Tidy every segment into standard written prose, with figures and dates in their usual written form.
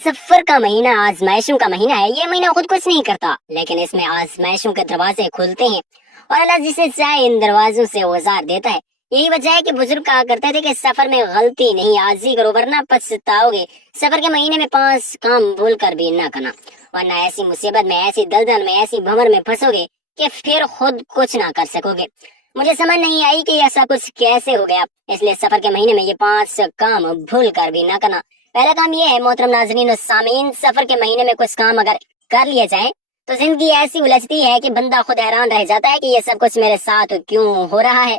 सफर का महीना आजमाइशों का महीना है। ये महीना खुद कुछ नहीं करता, लेकिन इसमें आजमाइशों के दरवाजे खुलते हैं और अल्लाह जिसे चाहे इन दरवाजों से औजार देता है। यही वजह है कि बुजुर्ग कहा करते थे कि सफर में गलती नहीं आजी करो वरना पछताओगे। सफर के महीने में 5 काम भूल कर भी ना करना, वरना ऐसी मुसीबत में, ऐसी दलदल में, ऐसी भंवर में फंसोगे कि फिर खुद कुछ ना कर सकोगे। मुझे समझ नहीं आई कि ऐसा कुछ कैसे हो गया, इसलिए सफर के महीने में ये 5 काम भूल कर भी ना करना। पहला काम ये है मोहतरम नाज़रीन और सामीन, सफर के महीने में कुछ काम अगर कर लिए जाए तो जिंदगी ऐसी उलझती है कि बंदा खुद हैरान रह जाता है कि ये सब कुछ मेरे साथ क्यों हो रहा है।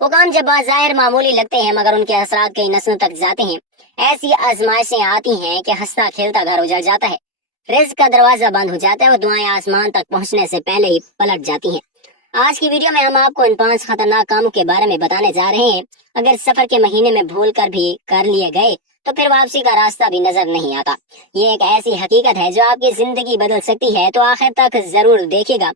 वो काम जब बाज़ाहिर मामूली लगते हैं मगर उनके असरात कई नस्लों तक जाते हैं। ऐसी आजमाइशें आती हैं कि हंसता खेलता घर उजड़ जाता है, रिज्क का दरवाजा बंद हो जाता है और दुआएं आसमान तक पहुंचने से पहले ही पलट जाती हैं। आज की वीडियो में हम आपको इन 5 खतरनाक कामों के बारे में बताने जा रहे हैं। अगर सफर के महीने में भूल कर भी कर लिए गए तो फिर वापसी का रास्ता भी नजर नहीं आता। ये एक ऐसी हकीकत है जो आपकी जिंदगी बदल सकती है, तो आखिर तक जरूर देखिएगा।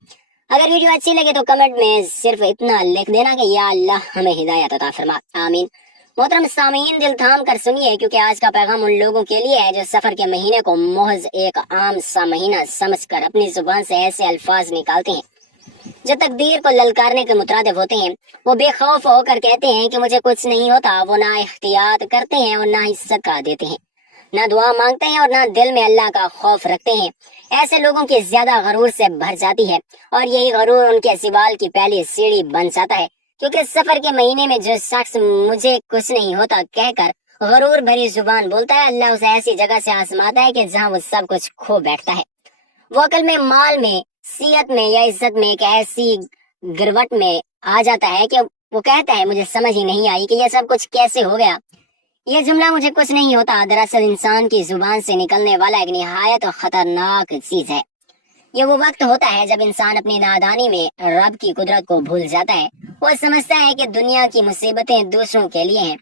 अगर वीडियो अच्छी लगे तो कमेंट में सिर्फ इतना लिख देना कि या अल्लाह हमें हिदायत अता फरमा, आमीन। मोहतरम सामीन, दिल थाम कर सुनिए क्योंकि आज का पैगाम उन लोगों के लिए है जो सफर के महीने को महज एक आम सा महीना समझकर अपनी जुबान से ऐसे अल्फाज निकालते हैं जो तकदीर को ललकारने के मुतरादिफ होते हैं। वो बेखौफ होकर कहते हैं कि मुझे कुछ नहीं होता। वो ना इख्तियात करते हैं और ना ही सदका देते हैं, ना दुआ मांगते हैं और ना दिल में अल्लाह का खौफ रखते हैं। ऐसे लोगों की ज्यादा गरूर से भर जाती है और यही गरूर उनके सिवाल की पहली सीढ़ी बन जाता है, क्योंकि सफर के महीने में जो शख्स मुझे कुछ नहीं होता कहकर गरूर भरी जुबान बोलता है, अल्लाह उसे ऐसी जगह से आजमाता है कि जहाँ वो सब कुछ खो बैठता है। वो अकल में, माल में, सियत में या इज्जत में एक ऐसी गिरवट में आ जाता है कि वो कहता है मुझे समझ ही नहीं आई कि यह सब कुछ कैसे हो गया। यह जुमला मुझे कुछ नहीं होता दरअसल इंसान की जुबान से निकलने वाला एक निहायत खतरनाक चीज है। ये वो वक्त होता है जब इंसान अपनी नादानी में रब की कुदरत को भूल जाता है। वो समझता है कि दुनिया की मुसीबतें दूसरों के लिए हैं,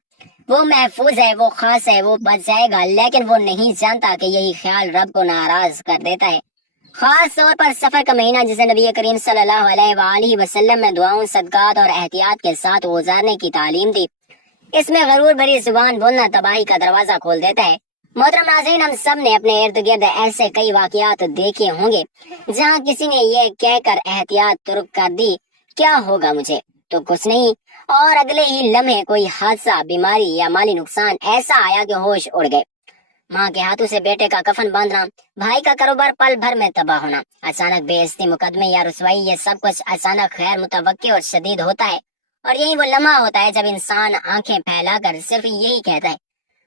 वो महफूज है, वो खास है, वो बच जाएगा, लेकिन वो नहीं जानता कि यही ख्याल रब को नाराज कर देता है। खास तौर पर सफर का महीना जिसे नबी करीम सल्लल्लाहु अलैहि वसल्लम ने दुआओं, सदकात और एहतियात के साथ गुजारने की तालीम दी। इसमें गरूर भरी जुबान बोलना तबाही का दरवाजा खोल देता है। मोहतरम नाज़रीन, हम सब ने अपने इर्द गिर्द ऐसे कई वाकयात देखे होंगे जहाँ किसी ने ये कहकर एहतियात तुर्क कर दी, क्या होगा मुझे तो कुछ नहीं, और अगले ही लम्हे कोई हादसा, बीमारी या माली नुकसान ऐसा आया कि होश उड़ गए। माँ के हाथों से बेटे का कफन बांधना, भाई का कारोबार पल भर में तबाह होना, अचानक बेइज्जती, मुकदमे या रुसवाई, ये सब कुछ अचानक गैर मुतवक्की और शदीद होता है। और यही वो लम्हा होता है जब इंसान आंखें फैलाकर सिर्फ यही कहता है,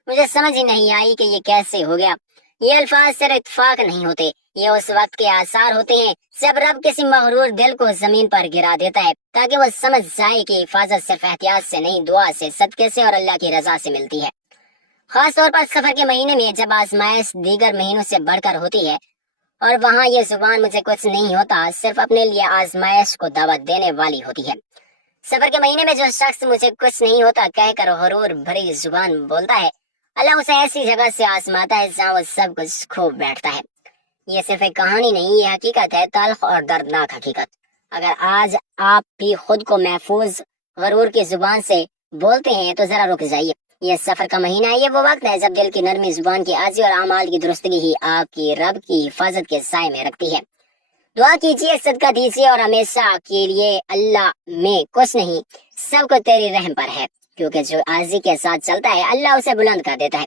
मुझे समझ ही नहीं आई कि ये कैसे हो गया। ये अल्फाज सिर्फ इत्तेफाक नहीं होते, ये उस वक्त के आसार होते हैं जब रब किसी मगरूर दिल को जमीन पर गिरा देता है ताकि वो समझ जाए कि हिफाजत सिर्फ एहतियात से नहीं, दुआ से, सदके से और अल्लाह की रजा से मिलती है। खास तौर पर सफर के महीने में जब आजमाइश दीगर महीनों से बढ़कर होती है और वहाँ ये जुबान मुझे कुछ नहीं होता सिर्फ अपने लिए आजमाइश को दावत देने वाली होती है। सफर के महीने में जो शख्स मुझे कुछ नहीं होता कहकर गरूर भरी जुबान बोलता है, अल्लाह उसे ऐसी जगह से आजमाता है जहाँ वो सब कुछ खो बैठता है। ये सिर्फ एक कहानी नहीं, ये हकीकत है, तल्ख और दर्दनाक हकीकत। अगर आज आप भी खुद को महफूज गरूर की जुबान से बोलते हैं तो जरा रुक जाइए। ये सफर का महीना है, ये वो वक्त है जब दिल की नरमी, जुबान की आजी और अमाल की दुरुस्तगी ही आपकी रब की हिफाजत के साए में रखती है। दुआ कीजिए, सदका दीजिए और हमेशा के लिए अल्लाह में कुछ नहीं, सब कुछ तेरी रहम पर है, क्योंकि जो आजी के साथ चलता है अल्लाह उसे बुलंद कर देता है।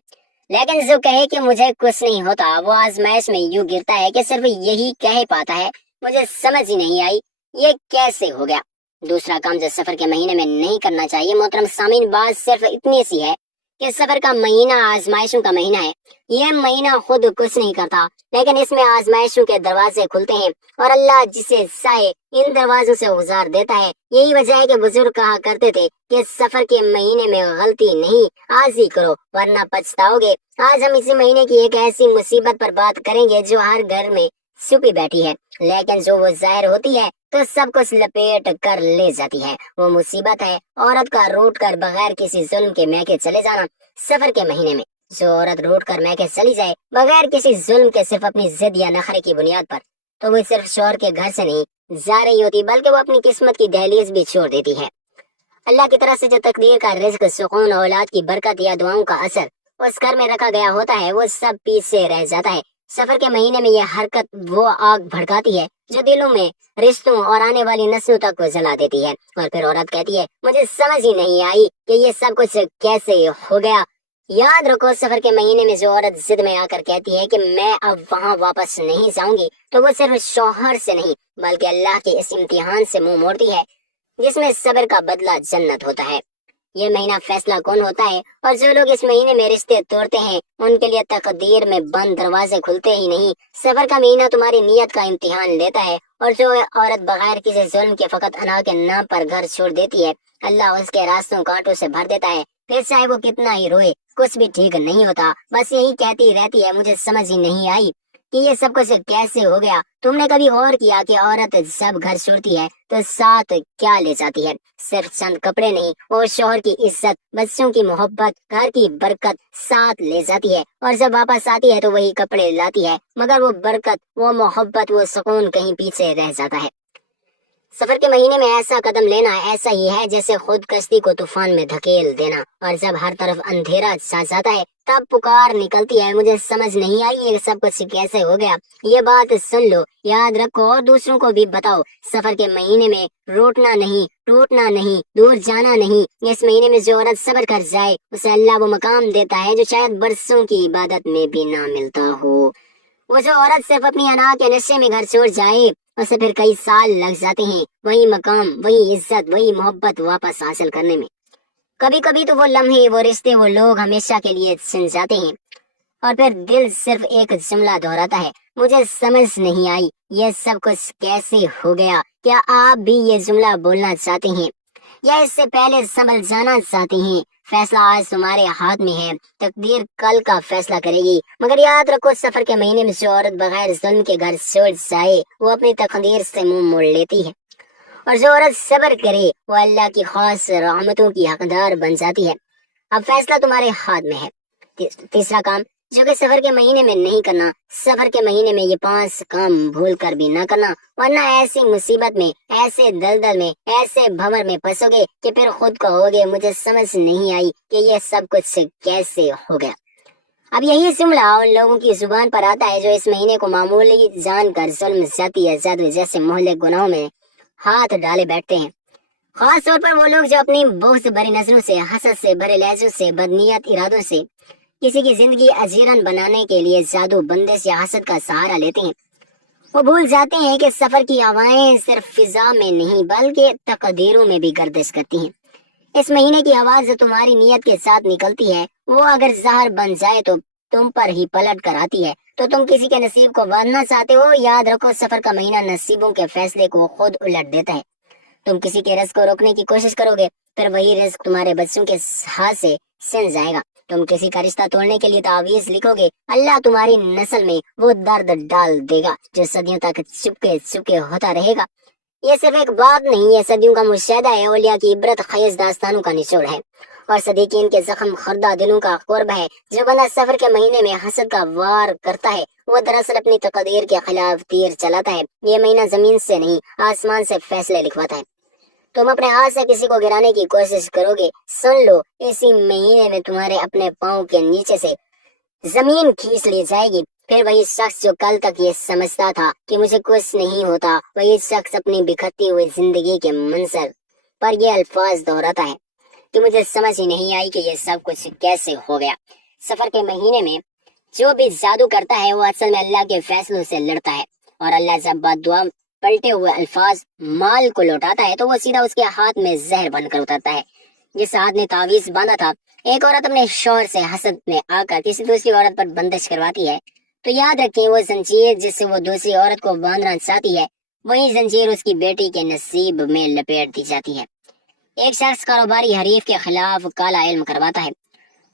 लेकिन जो कहे कि मुझे कुछ नहीं होता वो आजमाइश में यूं गिरता है कि सिर्फ यही कह पाता है, मुझे समझ ही नहीं आई ये कैसे हो गया। दूसरा काम जो सफर के महीने में नहीं करना चाहिए मोहतरम सामीन, बात सिर्फ इतनी सी है कि सफर का महीना आजमाइशों का महीना है। यह महीना खुद कुछ नहीं करता, लेकिन इसमें आजमाइशों के दरवाजे खुलते हैं और अल्लाह जिसे चाहे इन दरवाजों से गुजार देता है। यही वजह है कि बुजुर्ग कहा करते थे कि सफर के महीने में गलती नहीं आजी करो वरना पछताओगे। आज हम इसी महीने की एक ऐसी मुसीबत पर बात करेंगे जो हर घर में छुपी बैठी है, लेकिन जो वो जाहिर होती है तो सब कुछ लपेट कर ले जाती है। वो मुसीबत है औरत का रूठ कर बगैर किसी जुल्म के मैके चले जाना। सफर के महीने में जो औरत रूठ कर मैके चली जाए बगैर किसी जुल्म के, सिर्फ अपनी जिद या नखरे की बुनियाद पर, तो वो सिर्फ शौहर के घर से नहीं जा रही होती बल्कि वो अपनी किस्मत की दहलीज भी छोड़ देती है। अल्लाह की तरफ से जो तकदीर का रिज्क, सुकून, औलाद की बरकत या दुआओं का असर उस घर में रखा गया होता है वो सब पीछे रह जाता है। सफर के महीने में ये हरकत वो आग भड़काती है जो दिलों में, रिश्तों और आने वाली नस्लों तक को जला देती है। और फिर औरत कहती है, मुझे समझ ही नहीं आई कि ये सब कुछ कैसे हो गया। याद रखो, सफर के महीने में जो औरत जिद में आकर कहती है कि मैं अब वहाँ वापस नहीं जाऊंगी, तो वो सिर्फ शौहर से नहीं बल्कि अल्लाह के इस इम्तिहान से मुंह मोड़ती है जिसमें सब्र का बदला जन्नत होता है। ये महीना फैसला कौन होता है, और जो लोग इस महीने में रिश्ते तोड़ते हैं उनके लिए तकदीर में बंद दरवाजे खुलते ही नहीं। सफर का महीना तुम्हारी नीयत का इम्तिहान लेता है, और जो औरत बगैर किसी जुल्म के फकत अना के नाम पर घर छोड़ देती है, अल्लाह उसके रास्तों कांटों से भर देता है। फिर चाहे वो कितना ही रोए, कुछ भी ठीक नहीं होता, बस यही कहती रहती है, मुझे समझ ही नहीं आई कि ये सब कुछ कैसे हो गया। तुमने कभी गौर किया कि औरत जब घर छोड़ती है तो साथ क्या ले जाती है? सिर्फ चंद कपड़े नहीं, वो शौहर की इज्जत, बच्चों की मोहब्बत, घर की बरकत साथ ले जाती है। और जब वापस आती है तो वही कपड़े लाती है, मगर वो बरकत, वो मोहब्बत, वो सुकून कहीं पीछे रह जाता है। सफर के महीने में ऐसा कदम लेना ऐसा ही है जैसे खुद कश्ती को तूफान में धकेल देना। और जब हर तरफ अंधेरा छा जाता है तब पुकार निकलती है, मुझे समझ नहीं आई ये सब कुछ कैसे हो गया। ये बात सुन लो, याद रखो और दूसरों को भी बताओ। सफर के महीने में रूठना नहीं, टूटना नहीं, दूर जाना नहीं। इस महीने में जो औरत सब्र कर जाए उसे अल्लाह वो मकाम देता है जो शायद बरसों की इबादत में भी ना मिलता हो। वो जो औरत सिर्फ अपनी अना के नशे में घर छोड़ जाए उसे फिर कई साल लग जाते हैं वही मकाम, वही इज्जत, वही मोहब्बत वापस हासिल करने में। कभी कभी तो वो लम्हे, वो रिश्ते, वो लोग हमेशा के लिए छिन जाते हैं और फिर दिल सिर्फ एक जुमला दोहराता है, मुझे समझ नहीं आई ये सब कुछ कैसे हो गया। क्या आप भी ये जुमला बोलना चाहते हैं या इससे पहले समझ जाना चाहते हैं? फैसला आज तुम्हारे हाथ में है, तकदीर कल का फैसला करेगी। मगर याद रखो, सफर के महीने में जो औरत बगैर जुल्म के घर छोड़ जाए वो अपनी तकदीर से मुंह मोड़ लेती है, और जो औरत सब्र करे वो अल्लाह की खास रहमतों की हकदार बन जाती है। अब फैसला तुम्हारे हाथ में है। तीसरा काम जो कि सफर के महीने में नहीं करना, सफर के महीने में ये 5 काम भूल कर भी ना करना, वरना ऐसी मुसीबत में, ऐसे दलदल में, ऐसे भंवर में फंसोगे कि फिर खुद कहोगे मुझे समझ नहीं आई कि ये सब कुछ कैसे हो गया। अब यही जुमला उन लोगों की जुबान पर आता है जो इस महीने को मामूली जानकर जुल्म, जाती या जादू जैसे मोहल्ले गुनाहों में हाथ डाले बैठते हैं। खास तौर पर वो लोग जो अपनी बहुत भरी नजरों से, हसद से भरे लहजों से, बदनीयत इरादों से किसी की जिंदगी अजीरन बनाने के लिए जादू, बंदिश या हसद का सहारा लेते हैं। वो भूल जाते हैं कि सफर की हवाएं सिर्फ फिजा में नहीं बल्कि तकदीरों में भी गर्दिश करती हैं। इस महीने की आवाज जो तुम्हारी नीयत के साथ निकलती है वो अगर जहर बन जाए तो तुम पर ही पलट कर आती है। तो तुम किसी के नसीब को बांधना चाहते हो, याद रखो सफर का महीना नसीबों के फैसले को खुद उलट देता है। तुम किसी के रिस्क को रोकने की कोशिश करोगे, फिर वही रिस्क तुम्हारे बच्चों के हाथ से छिन जाएगा। तुम किसी का रिश्ता तोड़ने के लिए तावीज लिखोगे, अल्लाह तुम्हारी नस्ल में वो दर्द डाल देगा जो सदियों तक चुपके चुपके होता रहेगा। ये सिर्फ एक बात नहीं है, सदियों का मुशाहिदा है, औलिया की इबरत खेज दास्तानों का निचोड़ है और सदीकीन के जख्म खरदा दिलों का कुर्ब है। जो बंदा सफर के महीने में हसद का वार करता है वो दरअसल अपनी तकदीर के खिलाफ तीर चलाता है। ये महीना जमीन से नहीं आसमान से फैसले लिखवाता है। तुम अपने हाथ से किसी को गिराने की कोशिश करोगे, सुन लो इसी महीने में तुम्हारे अपने पाँव के नीचे से जमीन खींच ली जाएगी। फिर वही शख्स जो कल तक ये समझता था कि मुझे कुछ नहीं होता, वही शख्स अपनी बिखरती हुई जिंदगी के मंजर पर ये अल्फाज दोहराता है कि मुझे समझ ही नहीं आई कि ये सब कुछ कैसे हो गया। सफर के महीने में जो भी जादू करता है वो असल में अल्लाह के फैसलों से लड़ता है, और अल्लाह जब बद्दुआ पलटे हुए अल्फाज माल को लौटाता है तो वो सीधा उसके हाथ में जहर बनकर उतरता है। जिस हाथ ने तावीज बांधा था, एक औरत अपने शौहर से हसद में आकर किसी दूसरी औरत पर बंदिश करवाती है तो याद रखें वो जंजीर जिससे वो दूसरी औरत को बांधना चाहती है वही जंजीर उसकी बेटी के नसीब में लपेट दी जाती है। एक शख्स कारोबारी हरीफ के खिलाफ काला इल्म करवाता है,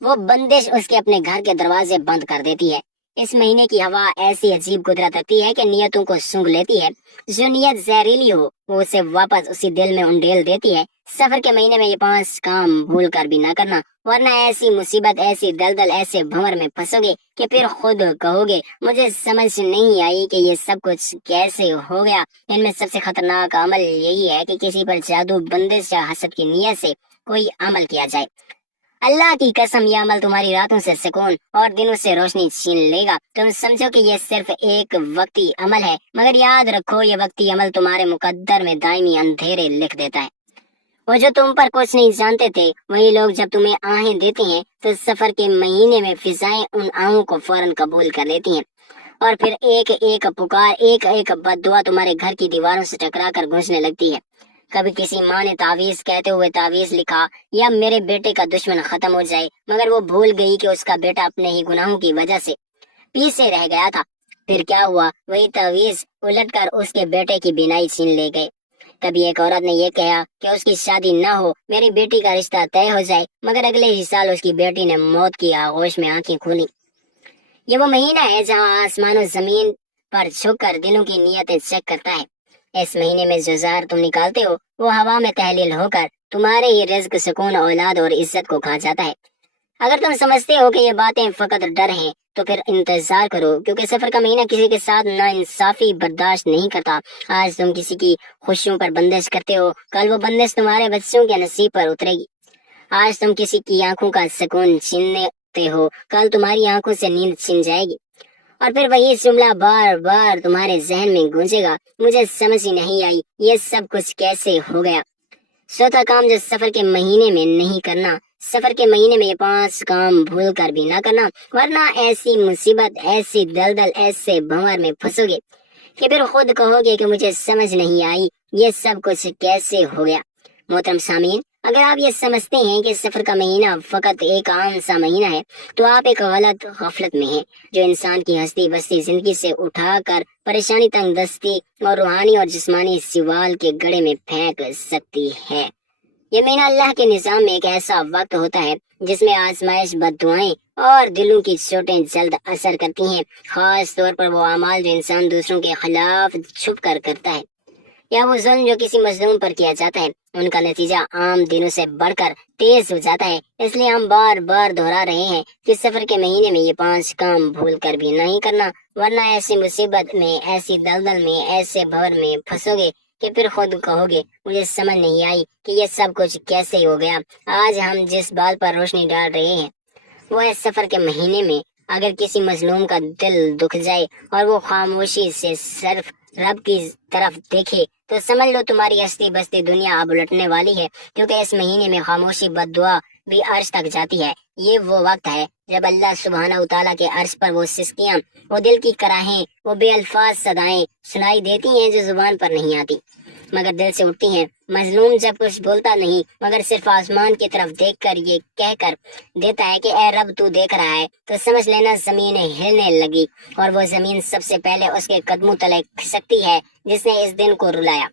वो बंदिश उसके अपने घर के दरवाजे बंद कर देती है। इस महीने की हवा ऐसी अजीब कुदरत रखती है कि नियतों को सूंघ लेती है। जो नियत जहरीली हो वो उसे वापस उसी दिल में उंडेल देती है। सफर के महीने में ये 5 काम भूल कर भी ना करना, वरना ऐसी मुसीबत, ऐसी दलदल, ऐसे भंवर में फंसोगे कि फिर खुद कहोगे मुझे समझ नहीं आई कि ये सब कुछ कैसे हो गया। इनमें सबसे खतरनाक अमल यही है कि किसी पर जादू, बंदिश या हसद की नियत से कोई अमल किया जाए। अल्लाह की कसम, यह अमल तुम्हारी रातों से सुकून और दिनों से रोशनी छीन लेगा। तुम समझो कि यह सिर्फ एक वक्ती अमल है, मगर याद रखो यह वक्ती अमल तुम्हारे मुकद्दर में दायमी अंधेरे लिख देता है। वो जो तुम पर कुछ नहीं जानते थे, वही लोग जब तुम्हें आहें देते हैं तो सफर के महीने में फिजाएं उन आहों को फौरन कबूल कर लेती हैं, और फिर एक एक पुकार, एक एक बद्दुआ तुम्हारे घर की दीवारों से टकरा कर गूंजने लगती है। कभी किसी माँ ने तावीज कहते हुए तावीज लिखा, या मेरे बेटे का दुश्मन खत्म हो जाए, मगर वो भूल गई कि उसका बेटा अपने ही गुनाहों की वजह से पीछे रह गया था। फिर क्या हुआ, वही तावीज उलटकर उसके बेटे की बीनाई छीन ले गए। कभी एक औरत ने ये कहा कि उसकी शादी न हो, मेरी बेटी का रिश्ता तय हो जाए, मगर अगले ही साल उसकी बेटी ने मौत की आगोश में आंखें खोली। ये वो महीना है जहाँ आसमान और जमीन पर झुककर दिलों की नीयतें चेक करता है। इस महीने में जो ज़हर तुम निकालते हो, वो हवा में तहलील होकर तुम्हारे ही रिज्क, सुकून, औलाद और इज्जत को खा जाता है। अगर तुम समझते हो कि ये बातें फकत डर हैं, तो फिर इंतजार करो, क्योंकि सफर का महीना किसी के साथ नाइंसाफी बर्दाश्त नहीं करता। आज तुम किसी की खुशियों पर बंदिश करते हो, कल वो बंदिश तुम्हारे बच्चों के नसीब पर उतरेगी। आज तुम किसी की आंखों का सुकून छीनते हो, कल तुम्हारी आंखों से नींद छीन जाएगी, और फिर वही जुमला बार बार तुम्हारे जहन में गूंजेगा, मुझे समझ ही नहीं आई ये सब कुछ कैसे हो गया। चौथा काम जो सफर के महीने में नहीं करना, सफर के महीने में ये 5 काम भूल कर भी ना करना, वरना ऐसी मुसीबत, ऐसी दलदल, ऐसे भंवर में फंसोगे कि फिर खुद कहोगे कि मुझे समझ नहीं आई ये सब कुछ कैसे हो गया। मोहतरम सामीन, अगर आप ये समझते हैं कि सफर का महीना फकत एक आम सा महीना है, तो आप एक गलत गफलत में हैं, जो इंसान की हस्ती बस्ती जिंदगी से उठाकर परेशानी, तंगदस्ती और रूहानी और जिस्मानी सिवाल के गड़े में फेंक सकती है। ये महीना अल्लाह के निजाम में एक ऐसा वक्त होता है जिसमें आजमाइश, बद्दुआएं और दिलों की चोटें जल्द असर करती हैं, खास तौर पर वो अमाल जो इंसान दूसरों के खिलाफ छुप कर करता है, या वो जुल्म जो किसी मजलूम पर किया जाता है, उनका नतीजा आम दिनों से बढ़कर तेज हो जाता है। इसलिए हम बार बार दोहरा रहे हैं कि सफर के महीने में ये 5 काम भूल कर भी नहीं करना, वरना ऐसी मुसीबत में, ऐसी दलदल में, ऐसे भंवर में फंसोगे कि फिर खुद कहोगे मुझे समझ नहीं आई कि ये सब कुछ कैसे हो गया। आज हम जिस बात पर रोशनी डाल रहे हैं वो है सफर के महीने में अगर किसी मजलूम का दिल दुख जाए और वो खामोशी से सिर्फ रब की तरफ देखे, तो समझ लो तुम्हारी हस्ती बस्ती दुनिया अब उलटने वाली है, क्योंकि इस महीने में खामोशी बद्दुआ भी अर्श तक जाती है। ये वो वक्त है जब अल्लाह सुब्हानहू तआला के अर्श पर वो सिस्कियां, वो दिल की कराहें, वो बेअल्फाज सदाएं सुनाई देती हैं जो जुबान पर नहीं आती मगर दिल से उठती हैं। मजलूम जब कुछ बोलता नहीं मगर सिर्फ आसमान की तरफ देखकर ये कहकर देता है कि ए रब तू देख रहा है, तो समझ लेना जमीन हिलने लगी, और वो जमीन सबसे पहले उसके कदमों तले खिसकती है जिसने इस दिन को रुलाया।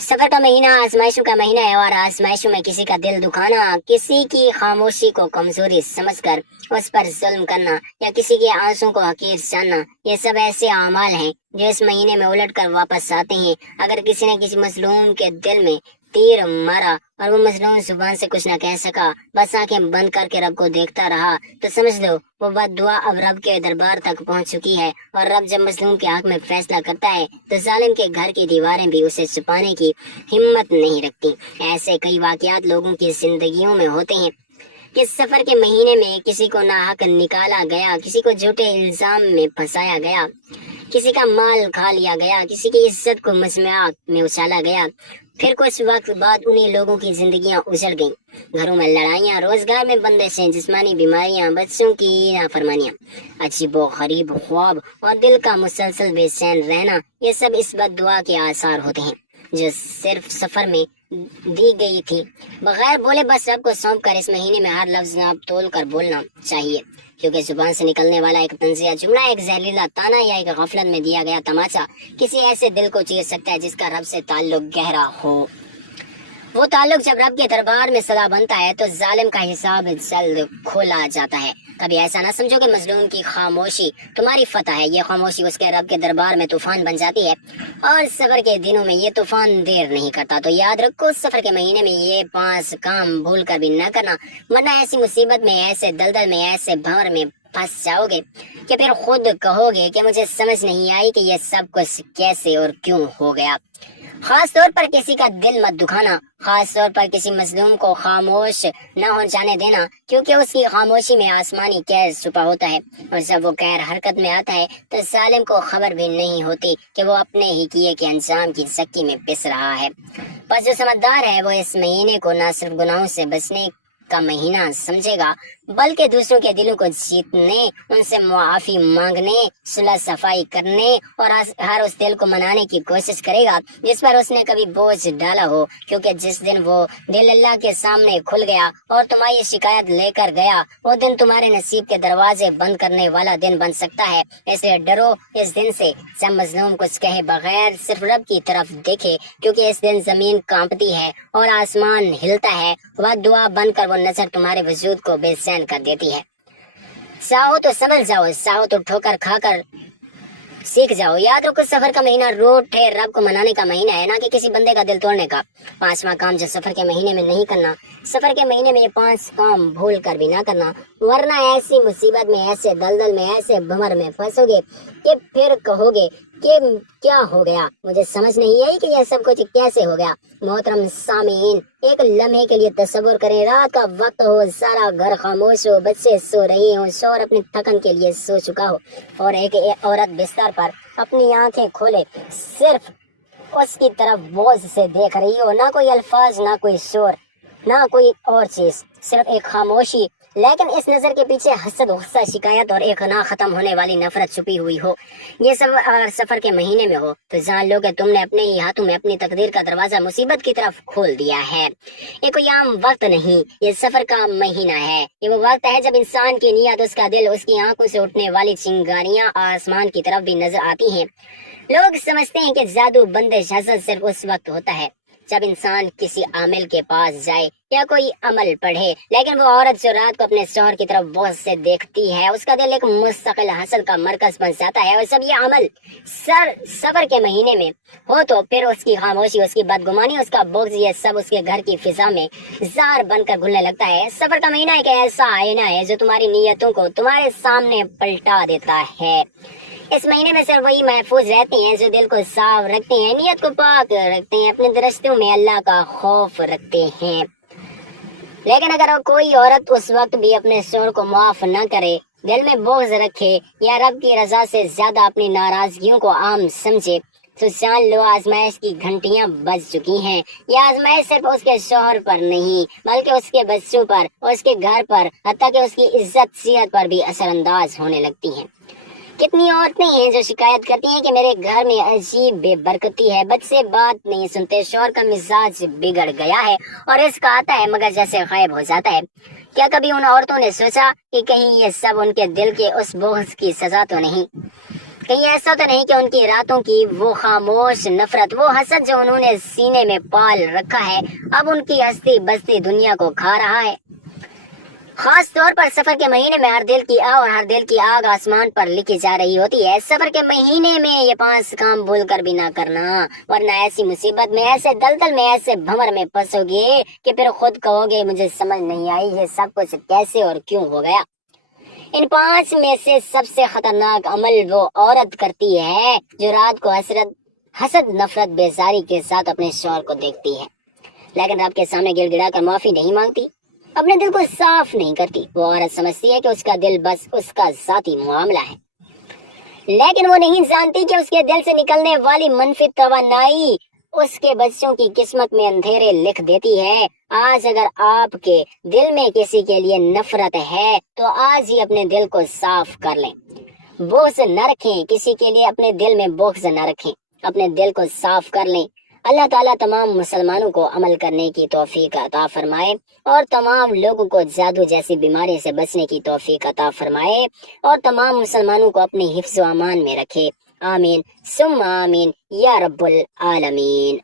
सफर का महीना आजमाइशों का महीना है, और आजमाइशों में किसी का दिल दुखाना, किसी की खामोशी को कमजोरी समझकर उस पर जुल्म करना, या किसी के आंसू को हकीर जानना, ये सब ऐसे अमाल हैं जो इस महीने में उलट कर वापस आते हैं। अगर किसी ने किसी मजलूम के दिल में तीर मारा और वो मजलूम जुबान से कुछ न कह सका, बस आंखें बंद करके रब को देखता रहा, तो समझ लो वो बद्दुआ अब रब के दरबार तक पहुंच चुकी है। और रब जब मजलूम के हक में फैसला करता है तो जालिम के घर की दीवारें भी उसे छुपाने की हिम्मत नहीं रखती। ऐसे कई वाकयात लोगों की जिंदगियों में होते हैं कि सफर के महीने में किसी को नाहक निकाला गया, किसी को झूठे इल्जाम में फंसाया गया, किसी का माल खा लिया गया, किसी की इज्जत को मजमात में उछाला गया। फिर कुछ वक्त बाद उन्हीं लोगों की जिंदगियां उजड़ गईं। घरों में लड़ाइयां, रोजगार में बंदिशें, जिस्मानी बीमारियां, बच्चों की नाफरमानियां, अजीबो गरीब ख्वाब और दिल का मुसलसल बेचैन रहना, ये सब इस बद्दुआ के आसार होते हैं जो सिर्फ सफर में दी गई थी। बगैर बोले बस रब को सौंप कर इस महीने में हर लफ्ज आप तोल कर बोलना चाहिए, क्योंकि जुबान से निकलने वाला एक तंजिया जुमला, एक जहरीला ताना या एक गफलत में दिया गया तमाचा किसी ऐसे दिल को चीर सकता है जिसका रब से ताल्लुक गहरा हो। वो ताल्लुक जब रब के दरबार में सदा बनता है तो जालिम का हिसाब जल्द खोला जाता है। कभी ऐसा ना समझो कि मजलूम की खामोशी तुम्हारी फतह है, ये खामोशी उसके रब के दरबार में तूफान बन जाती है, और सफर के दिनों में ये तूफान देर नहीं करता। तो याद रखो सफर के महीने में ये 5 काम भूल कर भी न करना, वरना ऐसी मुसीबत में, ऐसे दलदल में, ऐसे भंवर में फंस जाओगे कि फिर खुद कहोगे कि मुझे समझ नहीं आई कि ये सब कुछ कैसे और क्यों हो गया। خاص طور پر کسی کا دل مت دکھانا، خاص طور پر کسی مظلوم کو خاموش نہ ہو جانے دینا، کیونکہ اس کی خاموشی میں آسمانی قید چھپا ہوتا ہے، اور جب وہ قہر حرکت میں آتا ہے تو ظالم کو خبر بھی نہیں ہوتی کہ وہ اپنے ہی کیے کے انجام کی چکی میں پس رہا ہے۔ بس جو سمجھدار ہے وہ اس مہینے کو نہ صرف گناہوں سے بچنے کا مہینہ سمجھے گا، بلکہ دوسروں کے دلوں کو جیتنے، ان سے معافی مانگنے، صلح صفائی کرنے اور ہر اس دل کو منانے کی کوشش کرے گا جس پر اس نے کبھی بوجھ ڈالا ہو، کیونکہ جس دن وہ دل اللہ کے سامنے کھل گیا اور تمہاری شکایت لے کر گیا، وہ دن تمہارے نصیب کے دروازے بند کرنے والا دن بن سکتا ہے۔ اس لیے ڈرو اس دن سے جب مظلوم کچھ کہے بغیر صرف رب کی طرف دیکھے، کیونکہ اس دن زمین کانپتی ہے اور آسمان ہلتا ہے، وہ دعا بن کر وہ نظر تمہارے وجود کو بے چین کر دیتی ہے۔ چاہو تو سمجھ جاؤ، چاہو تو ٹھوکر کھا کر سیکھ جاؤ۔ یاد رکھو سفر کا مہینہ روٹے رب کو منانے کا مہینہ ہے، نہ کہ کسی بندے کا دل توڑنے کا۔ 5واں کام جو سفر کے مہینے میں نہیں کرنا، سفر کے مہینے میں یہ 5 کام بھول کر بھی نہ کرنا، ورنہ ایسی مصیبت میں، ایسے دلدل میں، ایسے بھمر میں پھنسو گے کہ پھر کہو گے کہ کیا ہو گیا، مجھے سمجھ نہیں آئی کہ یہ سب کچھ کیسے ہو گیا۔ محترم سامعین، ایک لمحے کے لیے تصور کریں، رات کا وقت ہو، سارا گھر خاموش ہو، بچے سو رہے ہوں، شوہر اپنی تھکن کے لیے سو چکا ہو، اور ایک عورت بستر پر اپنی آنکھیں کھولے صرف اس کی طرف بوجھ سے دیکھ رہی ہو، نہ کوئی الفاظ، نہ کوئی شور، نہ کوئی اور چیز، صرف ایک خاموشی، لیکن اس نظر کے پیچھے حسد، غصہ، شکایت اور ایک نہ ختم ہونے والی نفرت چھپی ہوئی ہو۔ یہ سب اگر سفر کے مہینے میں ہو تو جان لو کہ تم نے اپنے ہی ہاتھوں میں اپنی تقدیر کا دروازہ مصیبت کی طرف کھول دیا ہے۔ یہ کوئی عام وقت نہیں، یہ سفر کا مہینہ ہے۔ یہ وہ وقت ہے جب انسان کی نیت، اس کا دل، اس کی آنکھوں سے اٹھنے والی چنگاریاں آسمان کی طرف بھی نظر آتی ہیں۔ لوگ سمجھتے ہیں کہ جادو، بندش، حسد صرف اس وقت ہوتا ہے جب انسان کسی عامل کے پاس جائے یا کوئی عمل پڑھے، لیکن وہ عورت جو رات کو اپنے شوہر کی طرف بوجھ سے دیکھتی ہے، اس کا دل ایک مستقل حسد کا مرکز بن جاتا ہے، اور جب یہ عمل سفر کے مہینے میں ہو تو پھر اس کی خاموشی، اس کی بدگمانی، اس کا بغض، یہ سب اس کے گھر کی فضا میں زہر بن کر گھلنے لگتا ہے۔ سفر کا مہینہ ایک ایسا آئینہ ہے جو تمہاری نیتوں کو تمہارے سامنے پلٹا دیتا ہے۔ اس مہینے میں صرف وہی محفوظ رہتے ہیں جو دل کو صاف رکھتے ہیں، نیت کو پاک رکھتے ہیں، اپنے درستوں میں اللہ کا خوف رکھتے ہیں۔ لیکن اگر کوئی عورت اس وقت بھی اپنے شوہر کو معاف نہ کرے، دل میں بغض رکھے یا رب کی رضا سے زیادہ اپنی ناراضگیوں کو عام سمجھے، تو جان لو آزمائش کی گھنٹیاں بج چکی ہیں۔ یہ آزمائش صرف اس کے شوہر پر نہیں بلکہ اس کے بچوں پر، اس کے گھر پر، حتیٰ کہ اس کی عزت، صحت پر بھی اثر انداز ہونے لگتی ہیں۔ کتنی عورتیں ہیں جو شکایت کرتی ہیں کہ میرے گھر میں عجیب بے برکتی ہے، بچے بات نہیں سنتے، شوہر کا مزاج بگڑ گیا ہے، اور اس کا آتا ہے مگر جیسے غائب ہو جاتا ہے۔ کیا کبھی ان عورتوں نے سوچا کہ کہیں یہ سب ان کے دل کے اس بغض کی سزا تو نہیں؟ کہیں ایسا تو نہیں کہ ان کی راتوں کی وہ خاموش نفرت، وہ حسد جو انہوں نے سینے میں پال رکھا ہے، اب ان کی ہستی بستی دنیا کو کھا رہا ہے؟ خاص طور پر سفر کے مہینے میں ہر دل کی آگ اور ہر دل کی آگ آسمان پر لکھی جا رہی ہوتی ہے۔ سفر کے مہینے میں یہ 5 کام بھول کر بھی نہ کرنا، ورنہ ایسی مصیبت میں، ایسے دلدل میں، ایسے بھمر میں پھنسو گے کہ پھر خود کہو گے مجھے سمجھ نہیں آئی یہ سب کچھ کیسے اور کیوں ہو گیا۔ ان 5 میں سے سب سے خطرناک عمل وہ عورت کرتی ہے جو رات کو حسد، نفرت، بیزاری کے ساتھ اپنے شوہر کو دیکھتی ہے، لیکن رب کے سامنے گڑ گڑا کر معافی نہیں مانگتی، اپنے دل کو صاف نہیں کرتی۔ وہ عورت سمجھتی ہے کہ اس کا دل بس اس کا ذاتی معاملہ ہے، لیکن وہ نہیں جانتی کہ اس کے دل سے نکلنے والی منفی توانائی اس کے بچوں کی قسمت میں اندھیرے لکھ دیتی ہے۔ آج اگر آپ کے دل میں کسی کے لیے نفرت ہے تو آج ہی اپنے دل کو صاف کر لیں، بغض نہ رکھیں، کسی کے لیے اپنے دل میں بغض نہ رکھیں، اپنے دل کو صاف کر لیں۔ اللہ تعالیٰ تمام مسلمانوں کو عمل کرنے کی توفیق عطا فرمائے، اور تمام لوگوں کو جادو جیسی بیماری سے بچنے کی توفیق عطا فرمائے، اور تمام مسلمانوں کو اپنی حفظ و امان میں رکھے۔ آمین ثم آمین یا رب العالمین۔